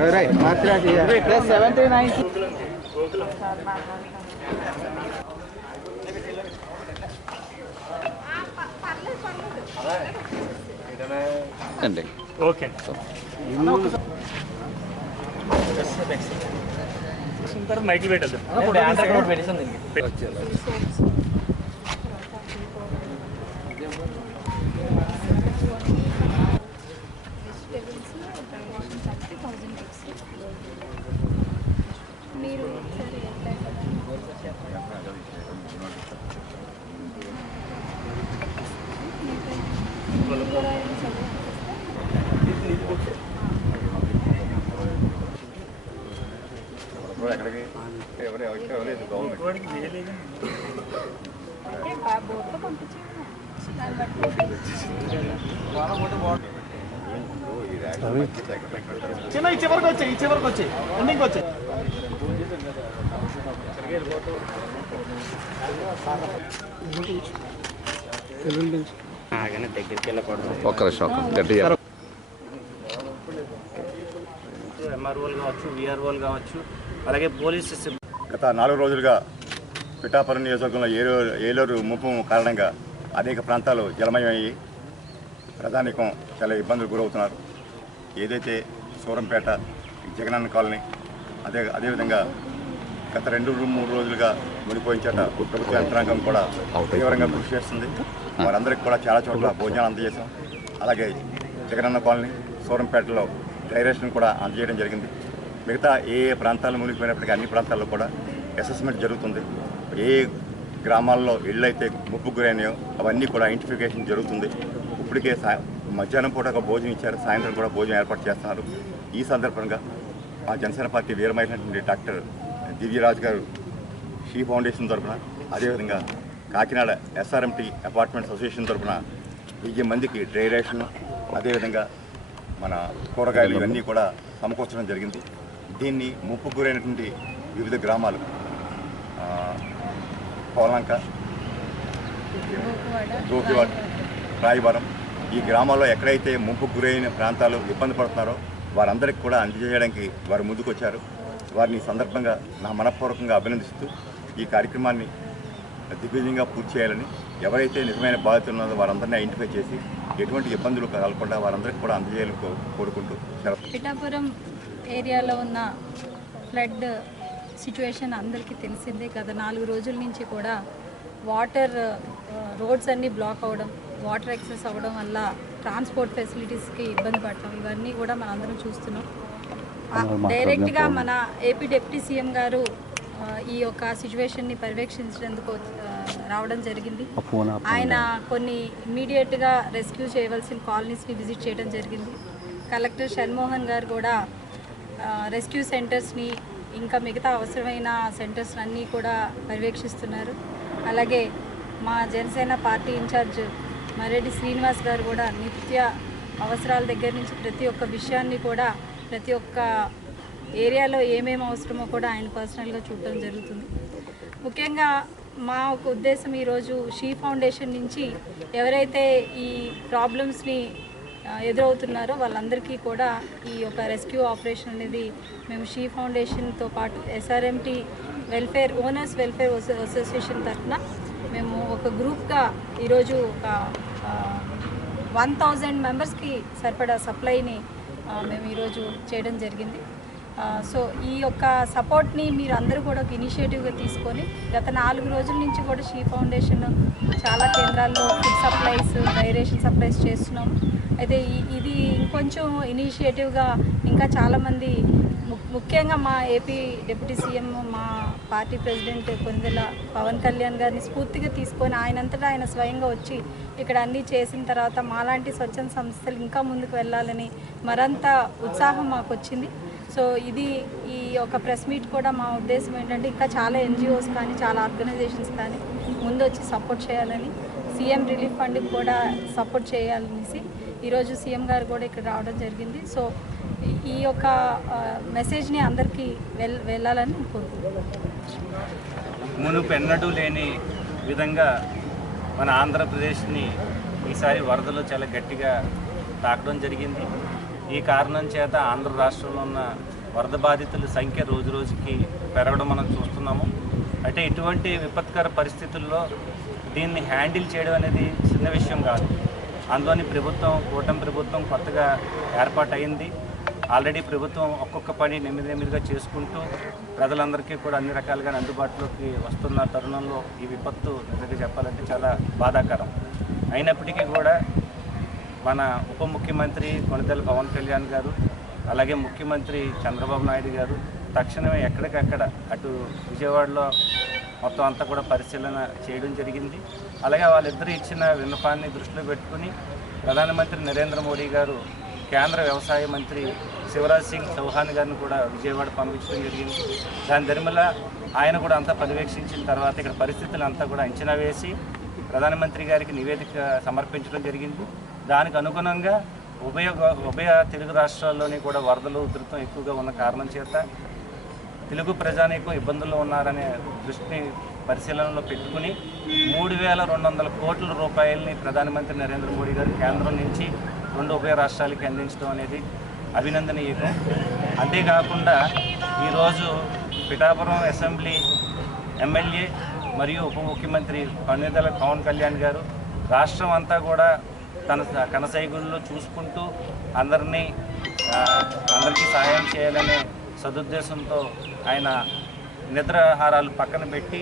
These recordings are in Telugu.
Right, Matrasi. Plus 79. అండి ఓకే మైకిల్ పెట్టద్దు మీరు బోర్డులో పంపించాను దాన్ని బట్టి చిన్న ఈ చివరికి వచ్చాయి ఎండింగ్ వచ్చాయి దగ్గరికి వెళ్ళకూడదు ఒక్క నిమిషం గట్టిగా ఎంఆర్ఓలు కావచ్చు విఆర్ఓలు కావచ్చు అలాగే పోలీసు గత 4 రోజులుగా పిఠాపురం నియోజకవర్గంలో ఏలూరు ముంపు కారణంగా అనేక ప్రాంతాలు జలమయమయ్యి ప్రధానికం చాలా ఇబ్బందులు గురవుతున్నారు. ఏదైతే సూరంపేట జగనన్న కాలనీ అదేవిధంగా గత 2-3 రోజులుగా మునిపోయించేట ప్రభుత్వ యంత్రాంగం కూడా తీవ్రంగా కృషి చేస్తుంది. వారందరికీ కూడా చాలా చోట్ల భోజనాలు అందజేశాం. అలాగే జగనన్న కాలనీ సూరంపేటలో డైరెక్షన్ కూడా అందజేయడం జరిగింది. మిగతా ఏ ప్రాంతాలు మునిగిపోయినప్పటికీ అన్ని ప్రాంతాల్లో కూడా అసెస్మెంట్ జరుగుతుంది. ఏ గ్రామాల్లో ఇళ్ళు అయితే ముప్పుకు గురైనాయో అవన్నీ కూడా ఐడెంటిఫికేషన్ జరుగుతుంది. ఇప్పటికే మధ్యాహ్నం పూట ఒక భోజనం ఇచ్చారు, సాయంత్రం కూడా భోజనం ఏర్పాటు చేస్తున్నారు. ఈ సందర్భంగా మా జనసేన పార్టీ వీరమైనటువంటి డాక్టర్ దివ్యరాజ్ గారు షీ ఫౌండేషన్ తరఫున, అదేవిధంగా కాకినాడ ఎస్ఆర్ఎంటీ అపార్ట్మెంట్స్ అసోసియేషన్ తరఫున 1000 మందికి డ్రై రేషన్, అదేవిధంగా మన కూరగాయలు ఇవన్నీ కూడా సమకూర్చడం జరిగింది. దీన్ని ముప్పుకు గురైనటువంటి వివిధ గ్రామాలు పోలంక, గోపివాడ, రాయవరం ఈ గ్రామాల్లో ఎక్కడైతే ముంపుకు గురైన ప్రాంతాలు ఇబ్బంది పడుతున్నారో వారందరికీ కూడా అందజేయడానికి వారు ముందుకొచ్చారు. వారిని ఈ సందర్భంగా నా మనఃపూర్వకంగా అభినందిస్తూ ఈ కార్యక్రమాన్ని దిగ్విజయంగా పూర్తి చేయాలని, ఎవరైతే నిజమైన బాధితులు ఉన్నారో వారందరినీ ఐడెంటిఫై చేసి ఎటువంటి ఇబ్బందులు కలగకుండా వారందరికీ కూడా అందజేయాలని కోరుకుంటూ పిఠాపురం ఏరియాలో ఉన్న ఫ్లడ్ సిచ్యువేషన్ అందరికీ తెలిసిందే. గత 4 రోజుల నుంచి కూడా వాటర్ రోడ్స్ అన్నీ బ్లాక్ అవ్వడం, వాటర్ యాక్సెస్ అవ్వడం వల్ల ట్రాన్స్పోర్ట్ ఫెసిలిటీస్కి ఇబ్బంది పడటం ఇవన్నీ కూడా మనందరం చూస్తున్నాం. డైరెక్ట్గా మన ఏపీ డిప్యూటీ సీఎం గారు ఈ యొక్క సిచ్యువేషన్ని పర్యవేక్షించేందుకు రావడం జరిగింది. ఆయన కొన్ని ఇమ్మీడియట్గా రెస్క్యూ చేయవలసిన కాలనీస్ని విజిట్ చేయడం జరిగింది. కలెక్టర్ షణ్మోహన్ గారు కూడా రెస్క్యూ సెంటర్స్ని ఇంకా మిగతా అవసరమైన సెంటర్స్ అన్నీ కూడా పర్యవేక్షిస్తున్నారు. అలాగే మా జనసేన పార్టీ ఇన్ఛార్జ్ మరెడ్డి శ్రీనివాస్ గారు కూడా నిత్య అవసరాల దగ్గర నుంచి ప్రతి ఒక్క విషయాన్ని కూడా ప్రతి ఒక్క ఏరియాలో ఏమేమి అవసరమో కూడా ఆయన పర్సనల్గా చూడటం జరుగుతుంది. ముఖ్యంగా మా ఒక ఉద్దేశం ఈరోజు షీ ఫౌండేషన్ నుంచి ఎవరైతే ఈ ప్రాబ్లమ్స్ని ఎదురవుతున్నారో వాళ్ళందరికీ కూడా ఈ యొక్క రెస్క్యూ ఆపరేషన్ అనేది మేము షీ ఫౌండేషన్తో పాటు ఎస్ఆర్ఎంటీ ఓనర్స్ వెల్ఫేర్ అసోసియేషన్ తరఫున మేము ఒక గ్రూప్గా ఈరోజు ఒక 1000 మెంబర్స్కి సరిపడా సప్లైని మేము ఈరోజు చేయడం జరిగింది. సో ఈ యొక్క సపోర్ట్ని మీరు అందరూ కూడా ఒక ఇనిషియేటివ్గా తీసుకొని గత 4 రోజుల నుంచి కూడా షీ ఫౌండేషన్ చాలా కేంద్రాల్లో ఫుడ్ సప్లైస్, డైరేషన్ సప్లైస్ చేస్తున్నాం. అయితే ఇది ఇంకొంచెం ఇనిషియేటివ్గా ఇంకా చాలామంది ముఖ్యంగా మా ఏపీ డిప్యూటీ సీఎం మా పార్టీ ప్రెసిడెంట్ కొనిదెల పవన్ కళ్యాణ్ గారిని స్ఫూర్తిగా తీసుకొని ఆయనంతటా ఆయన స్వయంగా వచ్చి ఇక్కడ అన్నీ చేసిన తర్వాత మాలాంటి స్వచ్ఛంద సంస్థలు ఇంకా ముందుకు వెళ్ళాలని మరంత ఉత్సాహం మాకు వచ్చింది. సో ఈ ఒక ప్రెస్ మీట్ కూడా మా ఉద్దేశం ఏంటంటే ఇంకా చాలా ఎన్జిఓస్ కానీ చాలా ఆర్గనైజేషన్స్ కానీ ముందు వచ్చి సపోర్ట్ చేయాలని, సీఎం రిలీఫ్ ఫండ్కి కూడా సపోర్ట్ చేయాలనేసి ఈరోజు సీఎం గారు కూడా ఇక్కడ రావడం జరిగింది. సో ఈ యొక్క మెసేజ్ని అందరికీ వెళ్ళాలని కోరుకుంటున్నాను. మునుపెన్నడూ లేని విధంగా మన ఆంధ్రప్రదేశ్ని ఈసారి వరదలు చాలా గట్టిగా తాకడం జరిగింది. ఈ కారణం చేత ఆంధ్ర రాష్ట్రంలో ఉన్న వరద బాధితుల సంఖ్య రోజు రోజుకి పెరగడం మనం చూస్తున్నాము. అంటే ఇటువంటి విపత్కర పరిస్థితుల్లో దీన్ని హ్యాండిల్ చేయడం అనేది చిన్న విషయం కాదు. అందులోని కూటమి ప్రభుత్వం కొత్తగా ఏర్పాటైంది. ఆల్రెడీ ప్రభుత్వం ఒక్కొక్క పని నెమ్మదిగా చేసుకుంటూ ప్రజలందరికీ కూడా అన్ని రకాలుగా అందుబాటులోకి వస్తున్న తరుణంలో ఈ విపత్తు నిజంగా చెప్పాలంటే చాలా బాధాకరం. అయినప్పటికీ కూడా మన ఉప ముఖ్యమంత్రి కొణిదెల పవన్ కళ్యాణ్ గారు, అలాగే ముఖ్యమంత్రి చంద్రబాబు నాయుడు గారు తక్షణమే ఎక్కడికక్కడ అటు విజయవాడలో మొత్తం అంతా కూడా పరిశీలన చేయడం జరిగింది. అలాగే వాళ్ళిద్దరూ ఇచ్చిన విన్నపాన్ని దృష్టిలో పెట్టుకుని ప్రధానమంత్రి నరేంద్ర మోడీ గారు కేంద్ర వ్యవసాయ మంత్రి శివరాజ్ సింగ్ చౌహాన్ గారిని కూడా విజయవాడ పంపించడం జరిగింది. దాని ధర్మల ఆయన కూడా అంతా పర్యవేక్షించిన తర్వాత ఇక్కడ పరిస్థితులు అంతా కూడా అంచనా వేసి ప్రధానమంత్రి గారికి నివేదిక సమర్పించడం జరిగింది. దానికి అనుగుణంగా ఉభయ తెలుగు రాష్ట్రాల్లోని కూడా వరదలు ఉధృతం ఎక్కువగా ఉన్న కారణం చేత తెలుగు ప్రజానీకం ఇబ్బందుల్లో ఉన్నారనే దృష్టిని పరిశీలనలో పెట్టుకుని 3,200 కోట్ల రూపాయలని ప్రధానమంత్రి నరేంద్ర మోడీ గారు కేంద్రం నుంచి 2 ఉభయ రాష్ట్రాలకి అందించడం అనేది అభినందనీయం. అంతేకాకుండా ఈరోజు పిఠాపురం అసెంబ్లీ ఎమ్మెల్యే మరియు ఉప ముఖ్యమంత్రి కొణిదెల పవన్ కళ్యాణ్ గారు రాష్ట్రం అంతా కూడా తన కనసైగుల్లో చూసుకుంటూ అందరికీ సహాయం చేయాలనే సదుద్దేశంతో ఆయన నిద్రాహారాలు పక్కన పెట్టి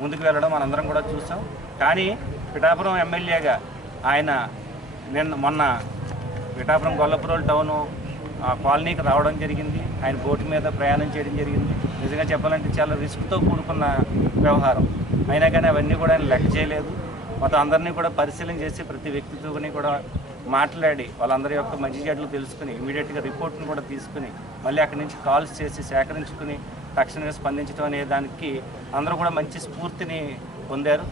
ముందుకు వెళ్ళడం మనందరం కూడా చూసాం. కానీ పిఠాపురం ఎమ్మెల్యేగా ఆయన మొన్న పిఠాపురం గొల్లపురోలు టౌను కాలనీకి రావడం జరిగింది. ఆయన బోటు మీద ప్రయాణం చేయడం జరిగింది. నిజంగా చెప్పాలంటే చాలా రిస్క్తో కూడుకున్న వ్యవహారం. అయినా కానీ అవన్నీ కూడా ఆయన లెక్క చేయలేదు. మొత్తం అందరినీ కూడా పరిశీలన చేసి ప్రతి వ్యక్తితోని కూడా మాట్లాడి వాళ్ళందరి యొక్క మంచి చెడ్లు తెలుసుకుని ఇమీడియట్గా రిపోర్ట్ను కూడా తీసుకుని మళ్ళీ అక్కడి నుంచి కాల్స్ చేసి సేకరించుకుని తక్షణంగా స్పందించడం అనే దానికి అందరూ కూడా మంచి స్ఫూర్తిని పొందారు.